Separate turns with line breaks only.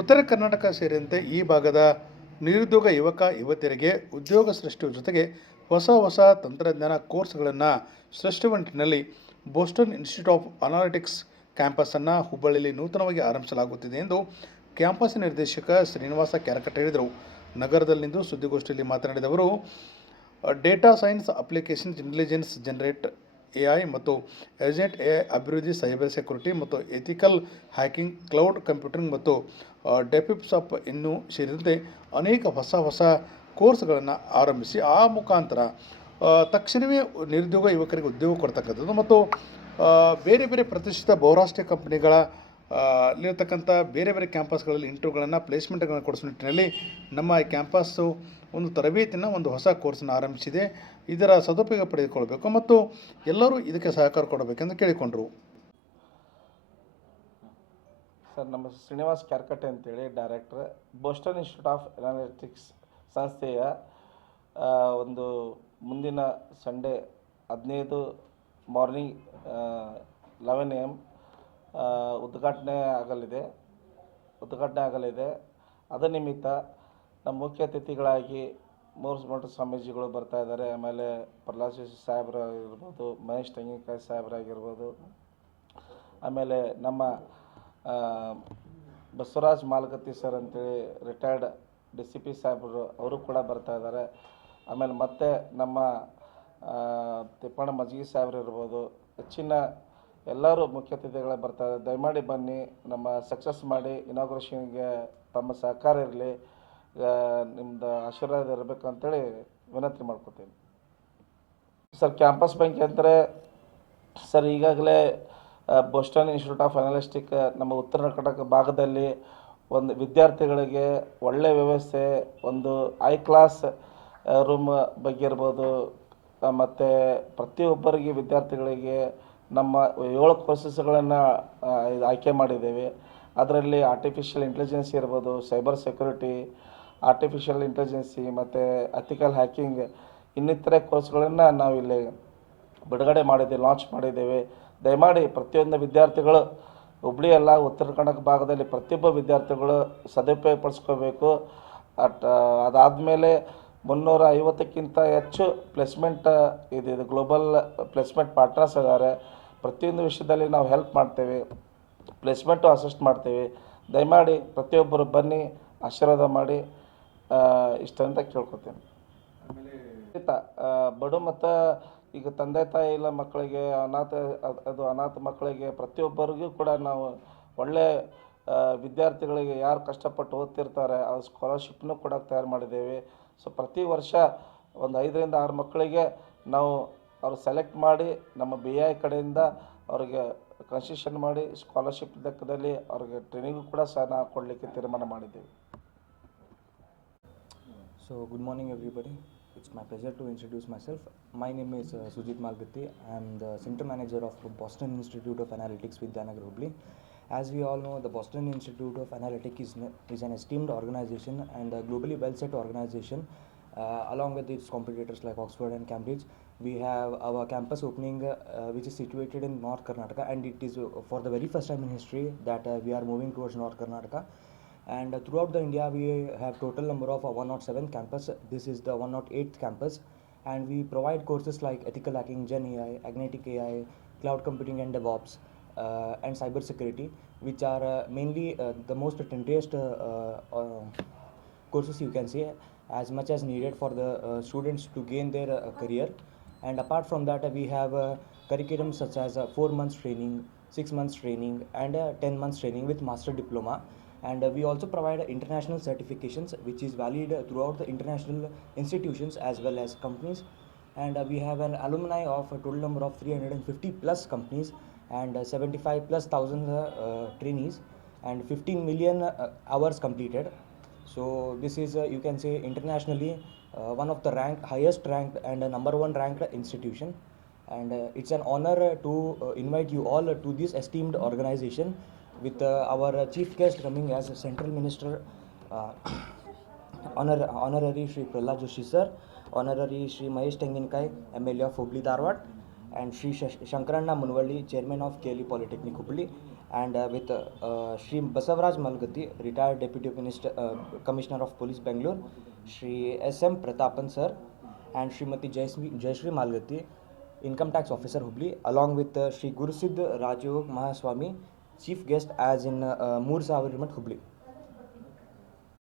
ಉತ್ತರ ಕರ್ನಾಟಕ ಸೇರಿದಂತೆ ಈ ಭಾಗದ ನಿರುದ್ಯೋಗ ಯುವಕ, ಯುವತಿಯರಿಗೆ ಉದ್ಯೋಗ ಸೃಷ್ಟಿಯ ಜೊತೆಗೆ ಹೊಸ ಹೊಸ ತಂತ್ರಜ್ಞಾನ ಕೋರ್ಸ್ಗಳನ್ನು ಸೃಷ್ಟಿಸುವ ನಿಟ್ಟಿನಲ್ಲಿ ಬೋಸ್ಟನ್ ಇನ್ಸ್ಟಿಟ್ಯೂಟ್ ಆಫ್ ಅನಾಲಿಟಿಕ್ಸ್ ಕ್ಯಾಂಪಸನ್ನು ಹುಬ್ಬಳ್ಳಿಯಲ್ಲಿ ನೂತನವಾಗಿ ಆರಂಭಿಸಲಾಗುತ್ತಿದೆ ಎಂದು ಕ್ಯಾಂಪಸ್ ನಿರ್ದೇಶಕ ಶ್ರೀನಿವಾಸ ಕ್ಯಾರಕಟ್ ಹೇಳಿದರು. ನಗರದಲ್ಲಿಂದು ಸುದ್ದಿಗೋಷ್ಠಿಯಲ್ಲಿ ಮಾತನಾಡಿದ ಅವರು, data science applications intelligence generate A I ಮತ್ತು ಏಜೆಂಟ್ ಎ ಅಭಿವೃದ್ಧಿ ಸೈಬರ್ ಸೆಕ್ಯುರಿಟಿ ಮತ್ತು ಎಥಿಕಲ್ ಹ್ಯಾಕಿಂಗ್, ಕ್ಲೌಡ್ ಕಂಪ್ಯೂಟಿಂಗ್ ಮತ್ತು ಡೆಪಿಪ್ಸಾಪ್ ಇನ್ನೂ ಸೇರಿದಂತೆ ಅನೇಕ ಹೊಸ ಹೊಸ ಕೋರ್ಸ್ಗಳನ್ನು ಆರಂಭಿಸಿ, ಆ ಮುಖಾಂತರ ತಕ್ಷಣವೇ ನಿರುದ್ಯೋಗ ಯುವಕರಿಗೆ ಉದ್ಯೋಗ ಕೊಡ್ತಕ್ಕಂಥದ್ದು ಮತ್ತು ಬೇರೆ ಬೇರೆ ಪ್ರತಿಷ್ಠಿತ ಬಹುರಾಷ್ಟ್ರೀಯ ಕಂಪನಿಗಳ ಅಲ್ಲಿರ್ತಕ್ಕಂಥ ಬೇರೆ ಬೇರೆ ಕ್ಯಾಂಪಸ್ಗಳಲ್ಲಿ ಇಂಟರ್ವ್ಯೂಗಳನ್ನು ಪ್ಲೇಸ್ಮೆಂಟ್ಗಳನ್ನು ಕೊಡಿಸೋ ನಿಟ್ಟಿನಲ್ಲಿ ನಮ್ಮ ಈ ಕ್ಯಾಂಪಸ್ಸು ಒಂದು ತರಬೇತಿನ ಒಂದು ಹೊಸ ಕೋರ್ಸನ್ನು ಆರಂಭಿಸಿದೆ. ಇದರ ಸದುಪಯೋಗ ಪಡೆದುಕೊಳ್ಬೇಕು ಮತ್ತು ಎಲ್ಲರೂ ಇದಕ್ಕೆ ಸಹಕಾರ ಕೊಡಬೇಕೆಂದು ಕೇಳಿಕೊಂಡರು.
ಸರ್, ನಮ್ಮ ಶ್ರೀನಿವಾಸ್ ಕ್ಯಾರ್ಕಟ್ಟೆ ಅಂತೇಳಿ director, Boston institute of analytics ಸಂಸ್ಥೆಯ ಒಂದು ಮುಂದಿನ ಸಂಡೇ ಹದಿನೈದು ಮಾರ್ನಿಂಗ್ ಲೆವೆನ್ ಎ ಎಂ ಉದ್ಘಾಟನೆ ಆಗಲಿದೆ. ಉದ್ಘಾಟನೆ ಆಗಲಿದೆ. ಅದ ನಿಮಿತ್ತ ನಮ್ಮ ಮುಖ್ಯ ಅತಿಥಿಗಳಾಗಿ ಮೂರು ಸ್ವಾಮೀಜಿಗಳು ಬರ್ತಾ ಇದ್ದಾರೆ. ಆಮೇಲೆ ಪ್ರಹ್ಲಾದ್ ಜೋಶಿ ಸಾಹೇಬ್ರು ಆಗಿರ್ಬೋದು, ಮಹೇಶ್ ತೆಂಗಿನಕಾಯಿ ಸಾಹೇಬರಾಗಿರ್ಬೋದು ಆಮೇಲೆ ನಮ್ಮ ಬಸವರಾಜ್ ಮಾಲ್ಗತ್ತಿ ಸರ್ ಅಂತೇಳಿ ರಿಟೈರ್ಡ್ ಡಿ ಸಿ ಪಿ ಸಾಹೇಬರು ಅವರು ಕೂಡ ಬರ್ತಾ ಇದ್ದಾರೆ. ಆಮೇಲೆ ಮತ್ತೆ ನಮ್ಮ ತಿಪ್ಪಣ್ಣ ಮಜ್ಗಿ ಸಾಹೇಬ್ರು ಇರ್ಬೋದು, ಹೆಚ್ಚಿನ ಎಲ್ಲರೂ ಮುಖ್ಯ ಅತಿಥಿಗಳೇ ಬರ್ತಾರೆ ದಯಮಾಡಿ ಬನ್ನಿ, ನಮ್ಮ ಸಕ್ಸಸ್ ಮಾಡಿ ಇನಾಗ್ರೇಷನ್ಗೆ ತಮ್ಮ ಸಹಕಾರ ಇರಲಿ. ನಿಮ್ಮದು ಆಶೀರ್ವಾದ ಇರಬೇಕು ಅಂತೇಳಿ ವಿನಂತಿ ಮಾಡ್ಕೊತೀನಿ. ಸರ್, ಕ್ಯಾಂಪಸ್ ಬ್ಯಾಂಕ್ ಅಂದರೆ ಸರ್, ಈಗಾಗಲೇ ಬೋಸ್ಟನ್ ಇನ್ಸ್ಟಿಟ್ಯೂಟ್ ಆಫ್ ಅನಾಲಿಸ್ಟಿಕ್ ನಮ್ಮ ಉತ್ತರ ಕರ್ನಾಟಕ ಭಾಗದಲ್ಲಿ ಒಂದು ವಿದ್ಯಾರ್ಥಿಗಳಿಗೆ ಒಳ್ಳೆಯ ವ್ಯವಸ್ಥೆ, ಒಂದು ಐ ಕ್ಲಾಸ್ ರೂಮ್ ಬಗ್ಗೆ ಇರ್ಬೋದು ಮತ್ತು ಪ್ರತಿಯೊಬ್ಬರಿಗೆ ವಿದ್ಯಾರ್ಥಿಗಳಿಗೆ ನಮ್ಮ ಏಳು ಕೋರ್ಸಸ್ಗಳನ್ನು ಆಯ್ಕೆ ಮಾಡಿದ್ದೇವೆ. ಅದರಲ್ಲಿ ಆರ್ಟಿಫಿಷಿಯಲ್ ಇಂಟೆಲಿಜೆನ್ಸಿ ಇರ್ಬೋದು ಸೈಬರ್ ಸೆಕ್ಯೂರಿಟಿ ಆರ್ಟಿಫಿಷಿಯಲ್ ಇಂಟೆಲಿಜೆನ್ಸಿ ಮತ್ತು ಅಥಿಕಲ್ ಹ್ಯಾಕಿಂಗ್ ಇನ್ನಿತರೆ ಕೋರ್ಸ್ಗಳನ್ನು ನಾವಿಲ್ಲಿ ಬಿಡುಗಡೆ ಮಾಡಿದ್ದೇವೆ ಲಾಂಚ್ ಮಾಡಿದ್ದೇವೆ. ದಯಮಾಡಿ ಪ್ರತಿಯೊಂದು ವಿದ್ಯಾರ್ಥಿಗಳು, ಹುಬ್ಳಿ ಅಲ್ಲ, ಉತ್ತರ ಕನ್ನಡ ಭಾಗದಲ್ಲಿ ಪ್ರತಿಯೊಬ್ಬ ವಿದ್ಯಾರ್ಥಿಗಳು ಸದುಪಯೋಗ ಪಡಿಸ್ಕೋಬೇಕು ಅಟ್ ಅದಾದಮೇಲೆ ಮುನ್ನೂರ ಐವತ್ತಕ್ಕಿಂತ ಹೆಚ್ಚು ಪ್ಲೇಸ್ಮೆಂಟ್ ಇದು ಇದು ಗ್ಲೋಬಲ್ ಪ್ಲೇಸ್ಮೆಂಟ್ ಪಾರ್ಟ್ನರ್ಸ್ ಇದ್ದಾರೆ. ಪ್ರತಿಯೊಂದು ವಿಷಯದಲ್ಲಿ ನಾವು ಹೆಲ್ಪ್ ಮಾಡ್ತೇವೆ. ಪ್ಲೇಸ್ಮೆಂಟು ಅಸಿಸ್ಟ್ ಮಾಡ್ತೇವೆ. ದಯಮಾಡಿ ಪ್ರತಿಯೊಬ್ಬರು ಬನ್ನಿ, ಆಶೀರ್ವಾದ ಮಾಡಿ ಇಷ್ಟಂತ ಕೇಳ್ಕೊತೇನೆ. ಖಂಡಿತ ಬಡ ಮತ್ತು ಈಗ ತಂದೆ ತಾಯಿ ಇಲ್ಲ ಮಕ್ಕಳಿಗೆ, ಅನಾಥ, ಅದು ಅನಾಥ ಮಕ್ಕಳಿಗೆ ಪ್ರತಿಯೊಬ್ಬರಿಗೂ ಕೂಡ ನಾವು ಒಳ್ಳೆ ವಿದ್ಯಾರ್ಥಿಗಳಿಗೆ ಯಾರು ಕಷ್ಟಪಟ್ಟು ಓದ್ತಿರ್ತಾರೆ ಆ ಸ್ಕಾಲರ್ಶಿಪ್ನು ಕೂಡ ತಯಾರು ಮಾಡಿದ್ದೇವೆ. ಸೊ ಪ್ರತಿ ವರ್ಷ ಒಂದು ಐದರಿಂದ ಆರು ಮಕ್ಕಳಿಗೆ ನಾವು ಅವ್ರು ಸೆಲೆಕ್ಟ್ ಮಾಡಿ ನಮ್ಮ ಬಿ ಐ ಕಡೆಯಿಂದ ಅವ್ರಿಗೆ ಕನ್ಸೆಷನ್ ಮಾಡಿ ಸ್ಕಾಲರ್ಶಿಪ್ ಲೆಕ್ಕದಲ್ಲಿ ಅವ್ರಿಗೆ ಟ್ರೈನಿಂಗ್ ಕೂಡ ಸಹ ನಾವು ಕೊಡಲಿಕ್ಕೆ ತೀರ್ಮಾನ ಮಾಡಿದ್ದೇವೆ
so good morning everybody. It's my pleasure to introduce myself. My name is Sujit Malgatti and the centre manager of Boston institute of analytics with ದಾನಗರ್ Hubli As we all know, the Boston Institute of Analytics is, is an esteemed organization and a globally well set organization. Uh, along with its competitors like Oxford and Cambridge, we have our campus opening, uh, which is situated in North Karnataka, and it is uh, for the very first time in history that uh, we are moving towards North Karnataka. And throughout the india we have total number of uh, 107 campus. This is the 108th campus. And we provide courses like ethical hacking gen ai agnetic ai cloud computing and devops uh, and cyber security which are uh, mainly uh, the most trendiest courses you can say as much as needed for the students to gain their career and apart from that we have uh, curriculum such as uh, 4 months training 6 months training and uh, 10 months training with master diploma. And we also provide international certifications which is valid throughout the international institutions as well as companies. And we have an alumni of a total number of 350 plus companies and uh, 75 plus thousand uh, trainees and 15 million uh, hours completed. So this is uh, you can say internationally one of the rank highest ranked and uh, number one ranked institution. And uh, it's an honor uh, to uh, invite you all uh, to this esteemed organization with uh, our uh, chief guest coming as central minister uh, honor honorary Shri Prahlad Joshi sir, honorary Shri Mahesh Tenginkai, MLA of Hubli Dharwad, and Shash- Shankaranna Munvalli, chairman of KLE Polytechnic Hubli, and uh, with uh, uh, Shri Basavaraj Malgatti, retired Deputy Minister, uh, Commissioner of Police Bangalore, Shri S M Prathapan sir and Shrimati Jayashree Jayashree Malgatti income tax officer Hubli along with uh, Shri Gurusiddha Rajayoga Mahaswami chief guest as in Moore's our Hubli.